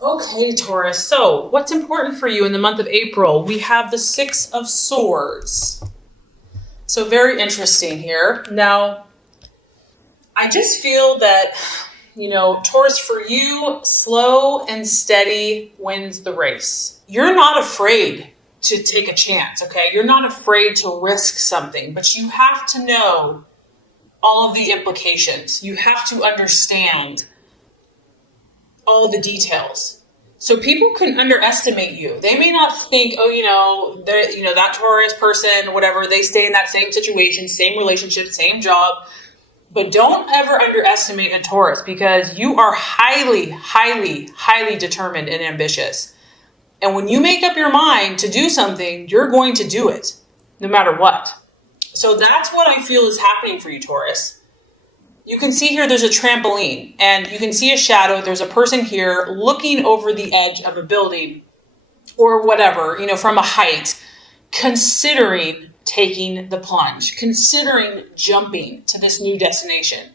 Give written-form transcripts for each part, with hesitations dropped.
Okay, Taurus. So, what's important for you in the month of April? We have the Six of Swords. So, very interesting here. Now, I just feel that, Taurus, for you, slow and steady wins the race. You're not afraid to take a chance, okay? You're not afraid to risk something, but you have to know all of the implications. You have to understand all the details. So people can underestimate you. They may not think, that Taurus person, whatever, they stay in that same situation, same relationship, same job. But don't ever underestimate a Taurus because you are highly, highly, highly determined and ambitious. And when you make up your mind to do something, you're going to do it no matter what. So that's what I feel is happening for you, Taurus. You can see here there's a trampoline and you can see a shadow. There's a person here looking over the edge of a building or whatever, from a height, considering taking the plunge, considering jumping to this new destination.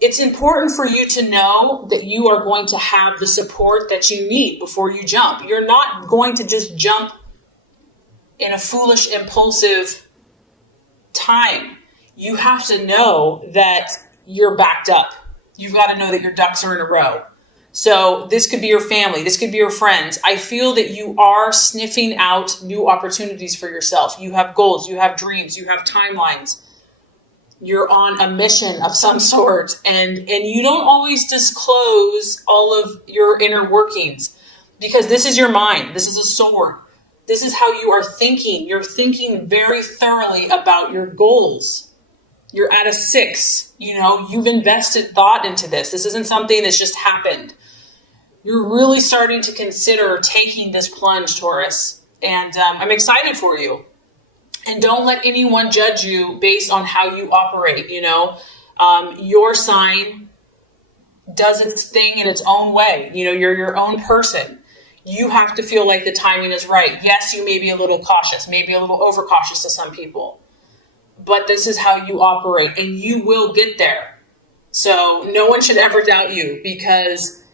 It's important for you to know that you are going to have the support that you need before you jump. You're not going to just jump in a foolish, impulsive time. You have to know that you're backed up. You've got to know that your ducks are in a row. So this could be your family. This could be your friends. I feel that you are sniffing out new opportunities for yourself. You have goals. You have dreams. You have timelines. You're on a mission of some sort. And you don't always disclose all of your inner workings because this is your mind. This is a sword. This is how you are thinking. You're thinking very thoroughly about your goals. You're at a 6, you've invested thought into this. This isn't something that's just happened. You're really starting to consider taking this plunge, Taurus. And I'm excited for you. And don't let anyone judge you based on how you operate, Your sign does its thing in its own way. You're your own person. You have to feel like the timing is right. Yes, you may be a little cautious, maybe a little overcautious to some people. But this is how you operate and you will get there. So no one should ever doubt you because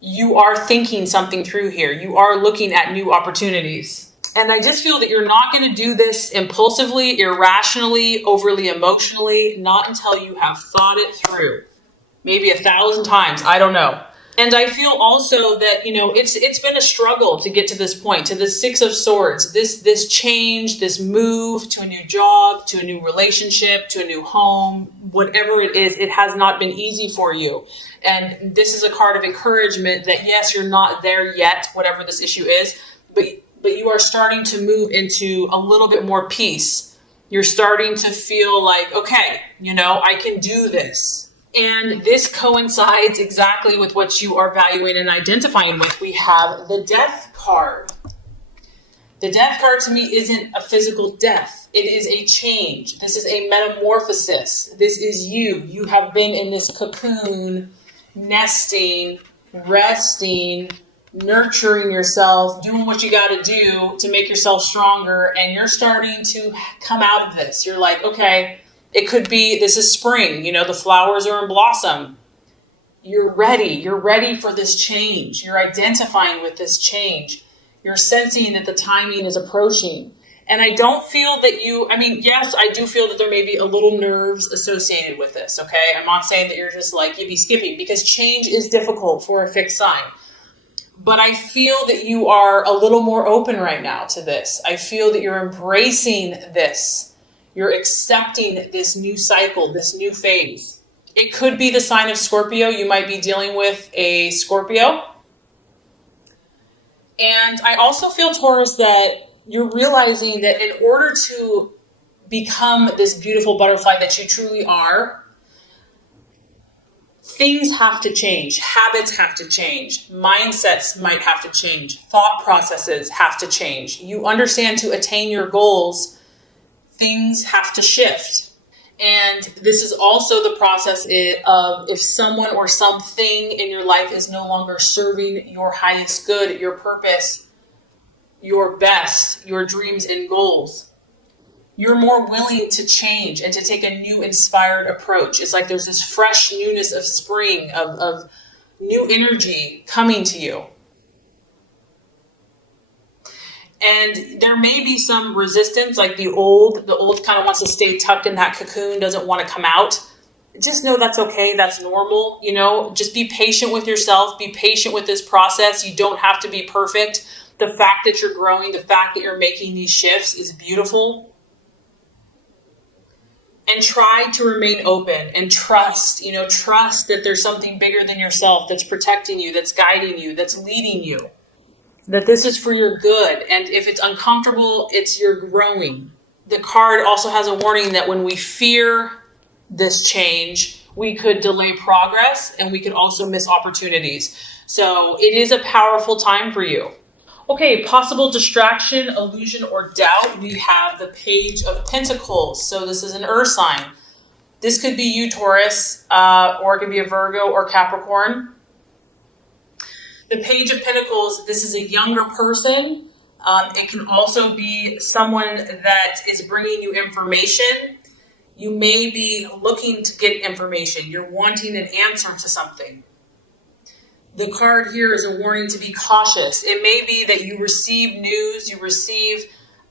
you are thinking something through here. You are looking at new opportunities. And I just feel that you're not going to do this impulsively, irrationally, overly emotionally, not until you have thought it through. Maybe 1,000 times. I don't know. And I feel also that, it's been a struggle to get to this point, to the 6 of Swords, this change, this move to a new job, to a new relationship, to a new home, whatever it is, it has not been easy for you. And this is a card of encouragement that, yes, you're not there yet, whatever this issue is, but you are starting to move into a little bit more peace. You're starting to feel like, okay, I can do this. And this coincides exactly with what you are valuing and identifying with. We have the Death card. The Death card to me isn't a physical death. It is a change. This is a metamorphosis. This is you. You have been in this cocoon, nesting, resting, nurturing yourself, doing what you got to do to make yourself stronger. And you're starting to come out of this. You're like, okay, it could be, this is spring, the flowers are in blossom. You're ready for this change. You're identifying with this change. You're sensing that the timing is approaching. And I don't feel that yes, I do feel that there may be a little nerves associated with this, okay? I'm not saying that you're just like yippee skippy because change is difficult for a fixed sign. But I feel that you are a little more open right now to this. I feel that you're embracing this. You're accepting this new cycle, this new phase. It could be the sign of Scorpio. You might be dealing with a Scorpio. And I also feel, Taurus, that you're realizing that in order to become this beautiful butterfly that you truly are, things have to change. Habits have to change. Mindsets might have to change. Thought processes have to change. You understand to attain your goals, things have to shift. And this is also the process of if someone or something in your life is no longer serving your highest good, your purpose, your best, your dreams and goals, you're more willing to change and to take a new inspired approach. It's like there's this fresh newness of spring, of new energy coming to you. And there may be some resistance, like the old kind of wants to stay tucked in that cocoon, doesn't want to come out. Just know that's okay. That's normal. Just be patient with yourself. Be patient with this process. You don't have to be perfect. The fact that you're growing, the fact that you're making these shifts is beautiful. And try to remain open and trust that there's something bigger than yourself that's protecting you, that's guiding you, that's leading you, that this is for your good. And if it's uncomfortable, it's you're growing. The card also has a warning that when we fear this change, we could delay progress and we could also miss opportunities. So it is a powerful time for you. Okay, possible distraction, illusion, or doubt. We have the Page of Pentacles. So this is an earth sign. This could be you, Taurus, or it could be a Virgo or Capricorn. The Page of Pentacles, this is a younger person. It can also be someone that is bringing you information. You may be looking to get information. You're wanting an answer to something. The card here is a warning to be cautious. It may be that you receive news, you receive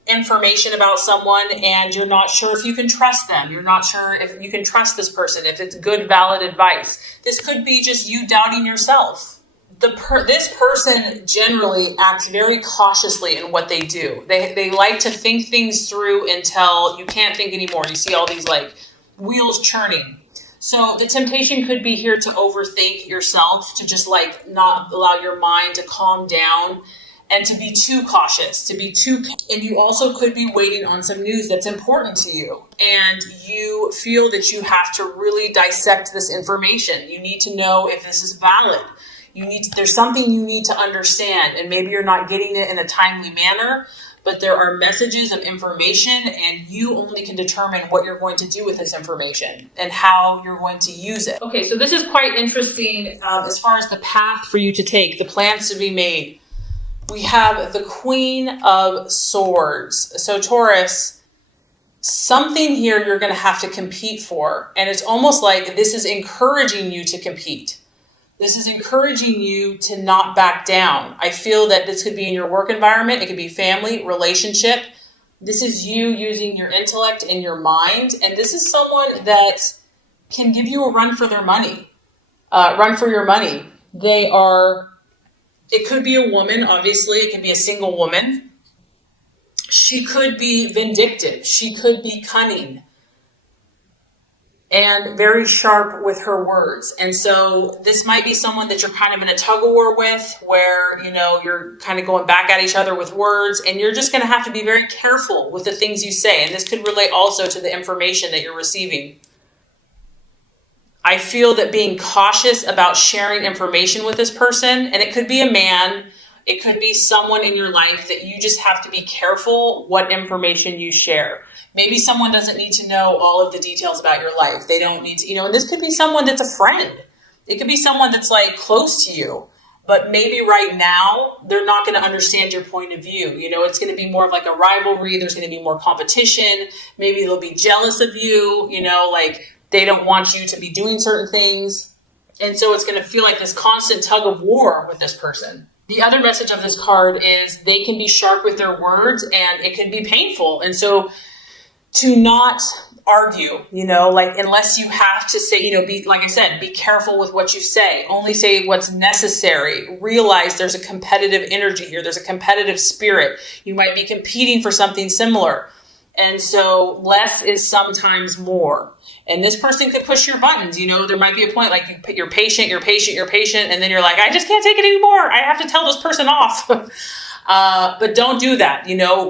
information about someone, and you're not sure if you can trust them. You're not sure if you can trust this person, if it's good, valid advice. This could be just you doubting yourself. This person generally acts very cautiously in what they do. They like to think things through until you can't think anymore. You see all these wheels churning. So the temptation could be here to overthink yourself, to just not allow your mind to calm down and to be too cautious, and you also could be waiting on some news that's important to you. And you feel that you have to really dissect this information. You need to know if this is valid. There's something you need to understand, and maybe you're not getting it in a timely manner, but there are messages of information, and you only can determine what you're going to do with this information and how you're going to use it. Okay, so this is quite interesting as far as the path for you to take, the plans to be made. We have the Queen of Swords. So Taurus, something here you're going to have to compete for, and it's almost like this is encouraging you to compete. This is encouraging you to not back down. I feel that this could be in your work environment. It could be family, relationship. This is you using your intellect and your mind. And this is someone that can give you a run for their money. Run for your money. It could be a woman, obviously. It could be a single woman. She could be vindictive. She could be cunning and very sharp with her words. And so this might be someone that you're kind of in a tug of war with, where, you're kind of going back at each other with words, and you're just going to have to be very careful with the things you say. And this could relate also to the information that you're receiving. I feel that being cautious about sharing information with this person, and it could be a man, it could be someone in your life that you just have to be careful what information you share. Maybe someone doesn't need to know all of the details about your life. They don't need to, and this could be someone that's a friend. It could be someone that's close to you, but maybe right now they're not going to understand your point of view. It's going to be more of a rivalry. There's going to be more competition. Maybe they'll be jealous of you, they don't want you to be doing certain things. And so it's going to feel like this constant tug of war with this person. The other message of this card is they can be sharp with their words, and it can be painful. And so to not argue, unless you have to say, be careful with what you say. Only say what's necessary. Realize there's a competitive energy here. There's a competitive spirit. You might be competing for something similar. And so less is sometimes more. And this person could push your buttons. There might be a point you're patient, and then you're like, I just can't take it anymore. I have to tell this person off. But don't do that.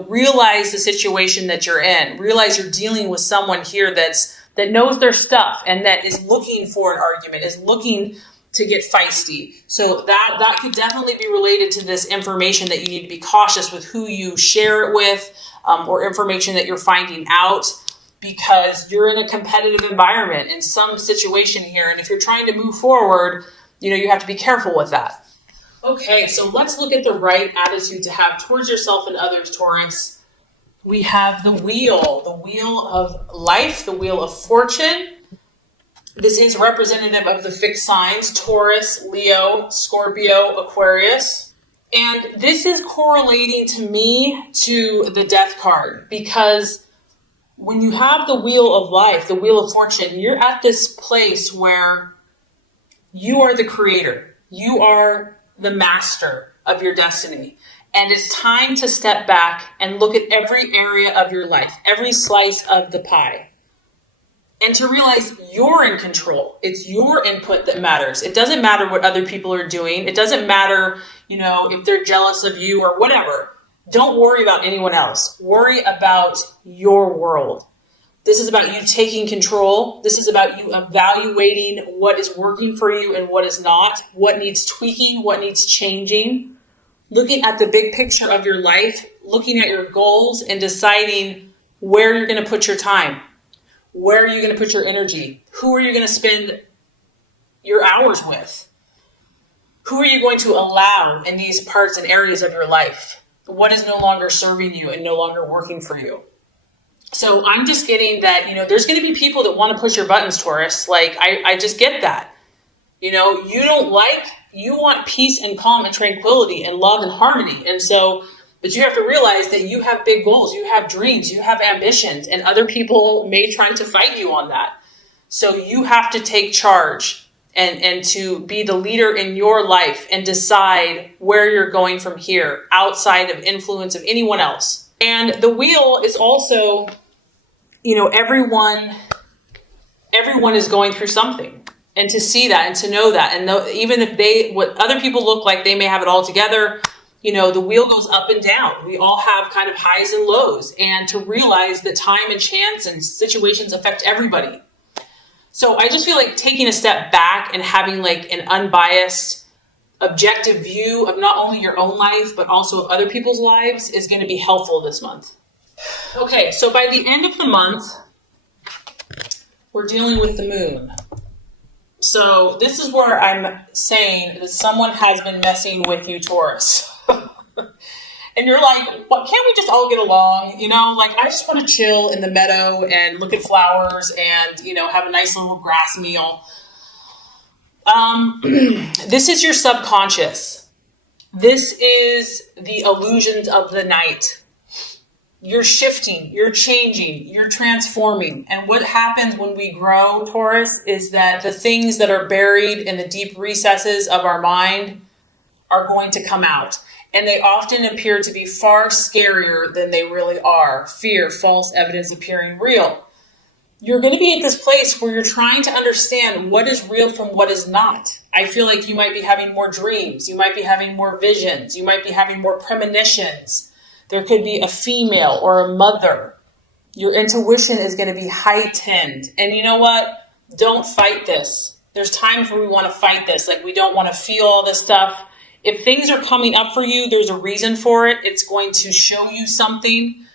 Realize the situation that you're in. Realize you're dealing with someone here that knows their stuff and that is looking for an argument, is looking to get feisty. So that could definitely be related to this information that you need to be cautious with who you share it with, or information that you're finding out, because you're in a competitive environment in some situation here. And if you're trying to move forward, you have to be careful with that. Okay, so let's look at the right attitude to have towards yourself and others, Taurus. We have the wheel of life, the wheel of fortune. This is representative of the fixed signs, Taurus, Leo, Scorpio, Aquarius. And this is correlating to me to the death card, because when you have the wheel of life, the wheel of fortune, you're at this place where you are the creator. You are the master of your destiny. And it's time to step back and look at every area of your life, every slice of the pie, and to realize you're in control. It's your input that matters. It doesn't matter what other people are doing. It doesn't matter, if they're jealous of you or whatever. Don't worry about anyone else. Worry about your world. This is about you taking control. This is about you evaluating what is working for you and what is not, what needs tweaking, what needs changing, looking at the big picture of your life, looking at your goals and deciding where you're going to put your time. Where are you going to put your energy? Who are you going to spend your hours with? Who are you going to allow in these parts and areas of your life? What is no longer serving you and no longer working for you? So I'm just getting that, there's going to be people that want to push your buttons, Taurus. Like, I just get that. You want peace and calm and tranquility and love and harmony. And so, but you have to realize that you have big goals, you have dreams, you have ambitions, and other people may try to fight you on that. So you have to take charge and to be the leader in your life and decide where you're going from here, outside of influence of anyone else. And the wheel is also, everyone is going through something. And to see that and to know that, and even if what other people look like, they may have it all together, the wheel goes up and down. We all have kind of highs and lows, and to realize that time and chance and situations affect everybody. So I just feel like taking a step back and having like an unbiased, objective view of not only your own life, but also of other people's lives is going to be helpful this month. Okay, so by the end of the month, we're dealing with the moon. So this is where I'm saying that someone has been messing with you, Taurus. And you're like, well, can't we just all get along? I just want to chill in the meadow and look at flowers and, have a nice little grass meal. This is your subconscious. This is the illusions of the night. You're shifting, you're changing, you're transforming. And what happens when we grow, Taurus, is that the things that are buried in the deep recesses of our mind are going to come out. And they often appear to be far scarier than they really are. Fear, false evidence appearing real. You're going to be at this place where you're trying to understand what is real from what is not. I feel like you might be having more dreams. You might be having more visions. You might be having more premonitions. There could be a female or a mother. Your intuition is going to be heightened. And you know what? Don't fight this. There's times where we want to fight this. Like, we don't want to feel all this stuff. If things are coming up for you, there's a reason for it. It's going to show you something.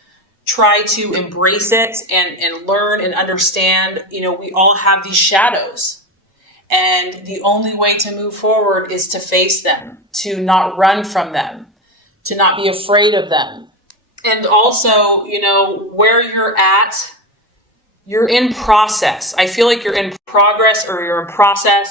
Try to embrace it and learn and understand. We all have these shadows. And the only way to move forward is to face them, to not run from them, to not be afraid of them. And also, where you're at, you're in process. I feel like you're in progress or you're in process.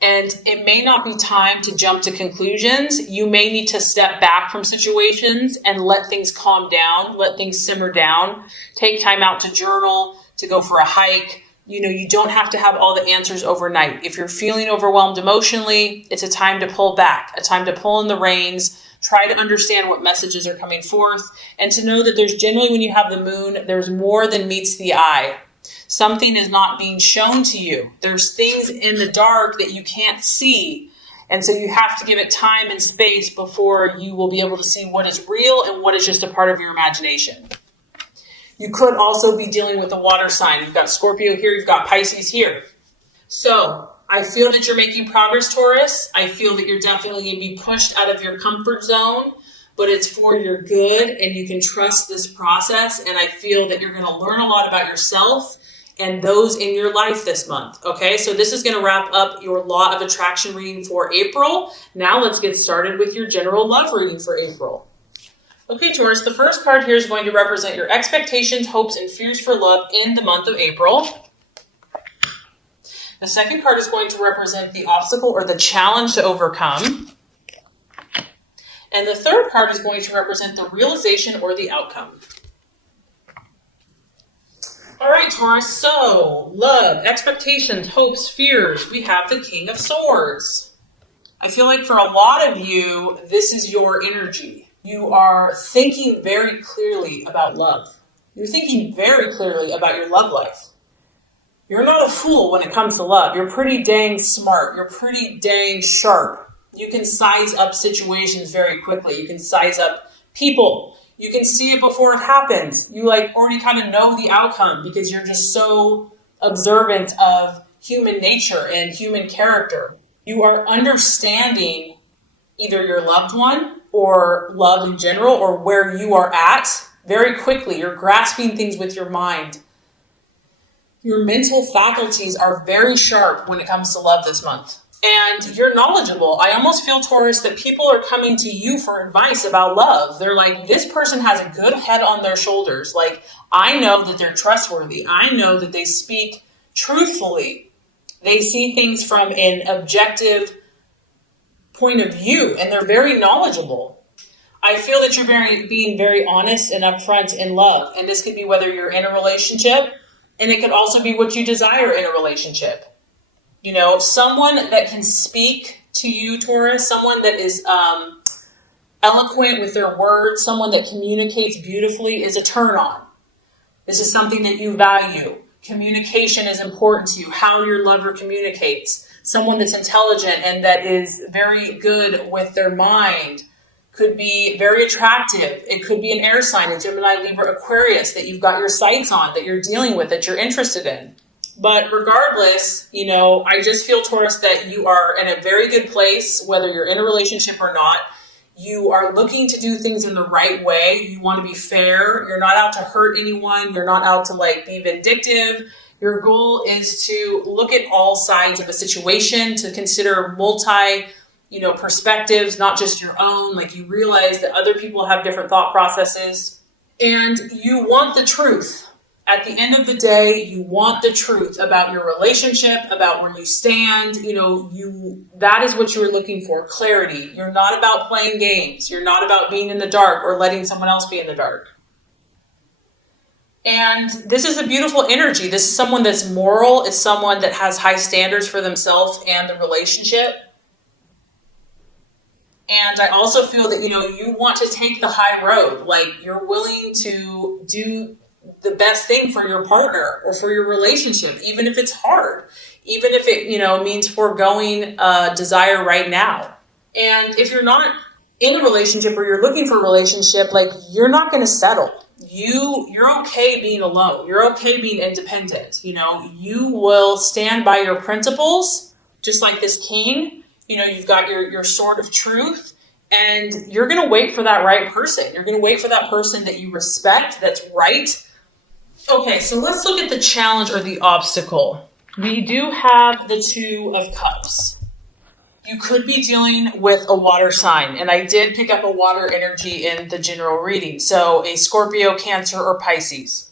And it may not be time to jump to conclusions. You may need to step back from situations and let things calm down, let things simmer down, take time out to journal, to go for a hike. You don't have to have all the answers overnight. If you're feeling overwhelmed emotionally, it's a time to pull back, a time to pull in the reins, try to understand what messages are coming forth, and to know that there's generally, when you have the moon, there's more than meets the eye. Something is not being shown to you. There's things in the dark that you can't see. And so you have to give it time and space before you will be able to see what is real and what is just a part of your imagination. You could also be dealing with a water sign. You've got Scorpio here, you've got Pisces here. So I feel that you're making progress, Taurus. I feel that you're definitely going to be pushed out of your comfort zone, but it's for your good and you can trust this process. And I feel that you're going to learn a lot about yourself and those in your life this month. Okay, so this is going to wrap up your Law of Attraction reading for April. Now let's get started with your general love reading for April. Okay, Taurus, the first card here is going to represent your expectations, hopes, and fears for love in the month of April. The second card is going to represent the obstacle or the challenge to overcome. And the third card is going to represent the realization or the outcome. All right, Taurus, so love, expectations, hopes, fears. We have the King of Swords. I feel like for a lot of you, this is your energy. You are thinking very clearly about love. You're thinking very clearly about your love life. You're not a fool when it comes to love. You're pretty dang smart. You're pretty dang sharp. You can size up situations very quickly. You can size up people. You can see it before it happens. You already kind of know the outcome because you're just so observant of human nature and human character. You are understanding either your loved one or love in general or where you are at very quickly. You're grasping things with your mind. Your mental faculties are very sharp when it comes to love this month. And you're knowledgeable. I almost feel, Taurus, that people are coming to you for advice about love. They're like, this person has a good head on their shoulders. Like, I know that they're trustworthy. I know that they speak truthfully. They see things from an objective point of view, and they're very knowledgeable. I feel that you're being very honest and upfront in love. And this could be whether you're in a relationship, and it could also be what you desire in a relationship. You know, someone that can speak to you, Taurus, someone that is eloquent with their words, someone that communicates beautifully is a turn on. This is something that you value. Communication is important to you, how your lover communicates. Someone that's intelligent and that is very good with their mind could be very attractive. It could be an air sign, a Gemini, Libra, Aquarius that you've got your sights on, that you're dealing with, that you're interested in. But regardless, you know, I just feel, Taurus, that you are in a very good place, whether you're in a relationship or not. You are looking to do things in the right way. You want to be fair. You're not out to hurt anyone. You're not out to be vindictive. Your goal is to look at all sides of a situation, to consider perspectives, not just your own. Like, you realize that other people have different thought processes, and you want the truth. At the end of the day, you want the truth about your relationship, about where you stand. That is what you're looking for, clarity. You're not about playing games. You're not about being in the dark or letting someone else be in the dark. And this is a beautiful energy. This is someone that's moral. It's someone that has high standards for themselves and the relationship. And I also feel that, you want to take the high road. Like, you're willing to do the best thing for your partner or for your relationship, even if it's hard, even if it, means foregoing desire right now. And if you're not in a relationship or you're looking for a relationship, you're not going to settle. You're okay being alone. You're okay being independent. You will stand by your principles, just like this king. You've got your sword of truth, and you're going to wait for that right person. You're going to wait for that person that you respect, that's right. Okay, so let's look at the challenge or the obstacle. We do have the Two of Cups. You could be dealing with a water sign, and I did pick up a water energy in the general reading. So a Scorpio, Cancer, or Pisces.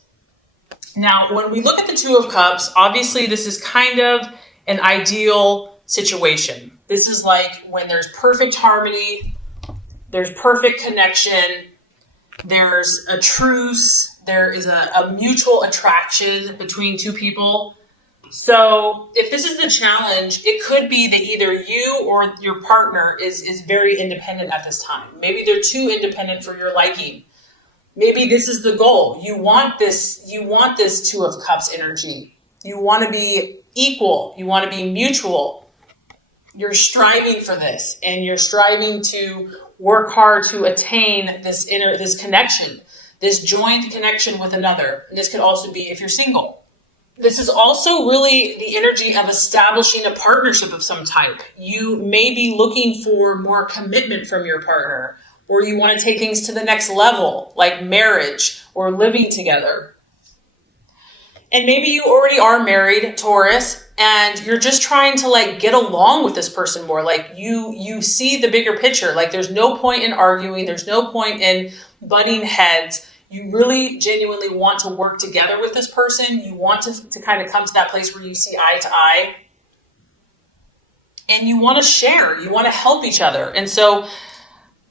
Now, when we look at the Two of Cups, obviously this is kind of an ideal situation. This is like when there's perfect harmony, there's perfect connection, there's a truce, there is a mutual attraction between two people. So if this is the challenge, it could be that either you or your partner is very independent at this time. Maybe they're too independent for your liking. Maybe this is the goal. You want this Two of Cups energy. You want to be equal. You want to be mutual. You're striving for this, and you're striving to work hard to attain this connection, this joined connection with another. And this could also be if you're single. This is also really the energy of establishing a partnership of some type. You may be looking for more commitment from your partner, or you want to take things to the next level, like marriage or living together. And maybe you already are married, Taurus, and you're just trying to get along with this person more. You see the bigger picture. There's no point in arguing. There's no point in butting heads. You really genuinely want to work together with this person. You want to kind of come to that place where you see eye to eye. and you want to share, you want to help each other. And so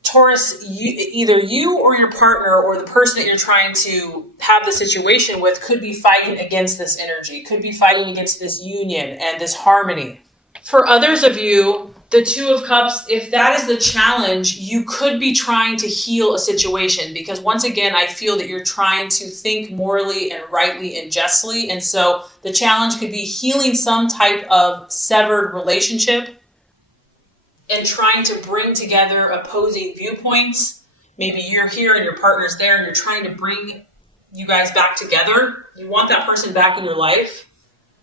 Taurus, either you or your partner or the person that you're trying to have the situation with could be fighting against this energy, could be fighting against this union and this harmony. For others of you, the Two of Cups, if that is the challenge, you could be trying to heal a situation, because once again, I feel that you're trying to think morally and rightly and justly. And so the challenge could be healing some type of severed relationship and trying to bring together opposing viewpoints. Maybe you're here and your partner's there and you're trying to bring you guys back together. You want that person back in your life.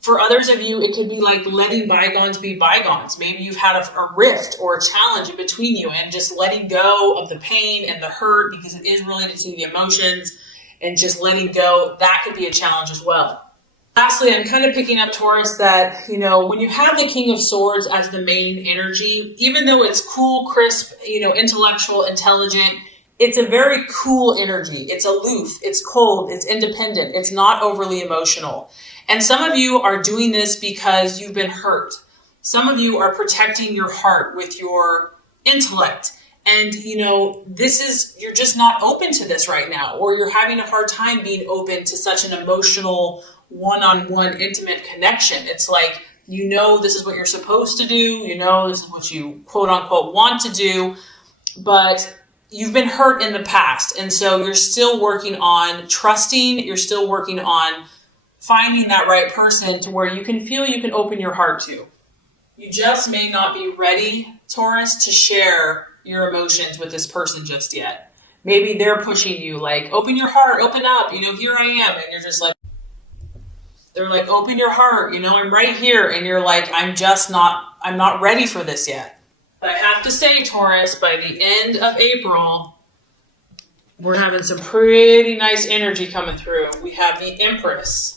For others of you, it could be like letting bygones be bygones. Maybe you've had a rift or a challenge in between you, and just letting go of the pain and the hurt, because it is related to the emotions, and just letting go, that could be a challenge as well. Lastly, I'm kind of picking up, Taurus, that, when you have the King of Swords as the main energy, even though it's cool, crisp, intellectual, intelligent, it's a very cool energy. It's aloof, it's cold, it's independent, it's not overly emotional. And some of you are doing this because you've been hurt. Some of you are protecting your heart with your intellect. And, you're just not open to this right now, or you're having a hard time being open to such an emotional, one-on-one intimate connection. It's like, this is what you're supposed to do. This is what you quote unquote want to do, but you've been hurt in the past. And so you're still working on trusting. You're still working on finding that right person to where you can feel you can open your heart to. You just may not be ready, Taurus, to share your emotions with this person just yet. Maybe they're pushing you like, open your heart, open up, here I am. And you're just like, they're like, open your heart, I'm right here. And you're like, I'm not ready for this yet. But I have to say, Taurus, by the end of April, we're having some pretty nice energy coming through. We have the Empress.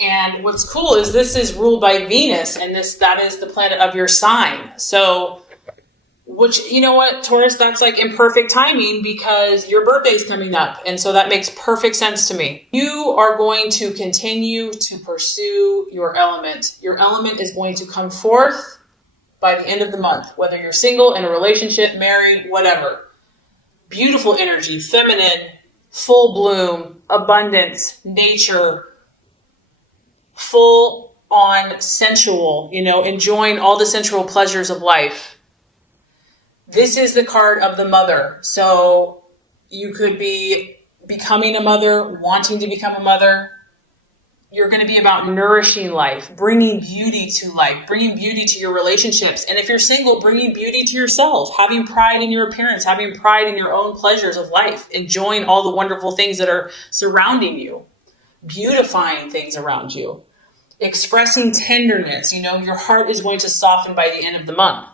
And what's cool is this is ruled by Venus, and that is the planet of your sign. So, which, Taurus, that's like imperfect timing because your birthday's coming up. And so that makes perfect sense to me. You are going to continue to pursue your element. Your element is going to come forth by the end of the month, whether you're single, in a relationship, married, whatever. Beautiful energy, feminine, full bloom, abundance, nature, full on sensual, enjoying all the sensual pleasures of life. This is the card of the mother. So you could be becoming a mother, wanting to become a mother. You're going to be about nourishing life, bringing beauty to life, bringing beauty to your relationships. And if you're single, bringing beauty to yourself, having pride in your appearance, having pride in your own pleasures of life, enjoying all the wonderful things that are surrounding you, beautifying things around you, expressing tenderness. Your heart is going to soften by the end of the month.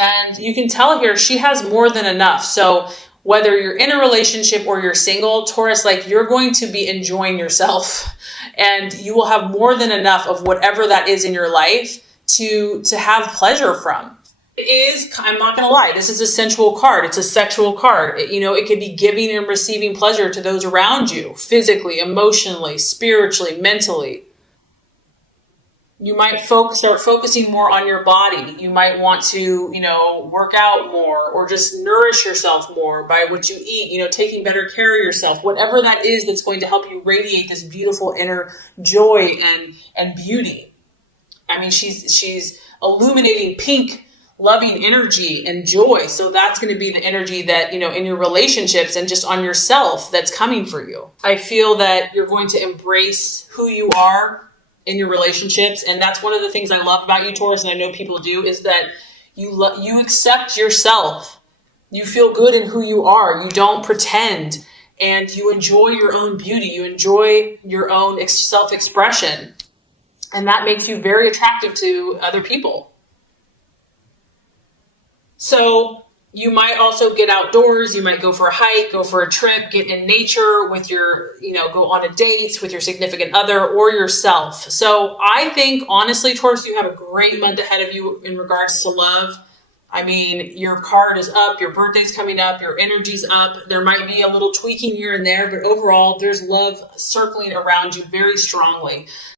And you can tell here, she has more than enough. So whether you're in a relationship or you're single, Taurus, you're going to be enjoying yourself, and you will have more than enough of whatever that is in your life to have pleasure from. It is, I'm not going to lie, this is a sensual card. It's a sexual card. It could be giving and receiving pleasure to those around you, physically, emotionally, spiritually, mentally. You might start focusing more on your body. You might want to, work out more, or just nourish yourself more by what you eat, taking better care of yourself, whatever that is that's going to help you radiate this beautiful inner joy and beauty. I mean, she's illuminating pink, loving energy and joy. So that's going to be the energy that, in your relationships and just on yourself that's coming for you. I feel that you're going to embrace who you are in your relationships. And that's one of the things I love about you, Taurus, and I know people do, is that you accept yourself. You feel good in who you are. You don't pretend, and you enjoy your own beauty. You enjoy your own self-expression. And that makes you very attractive to other people. So you might also get outdoors. You might go for a hike, go for a trip, get in nature with your, go on a date with your significant other or yourself. So I think, honestly, Taurus, you have a great month ahead of you in regards to love. I mean, your card is up, your birthday's coming up, your energy's up. There might be a little tweaking here and there, but overall, there's love circling around you very strongly.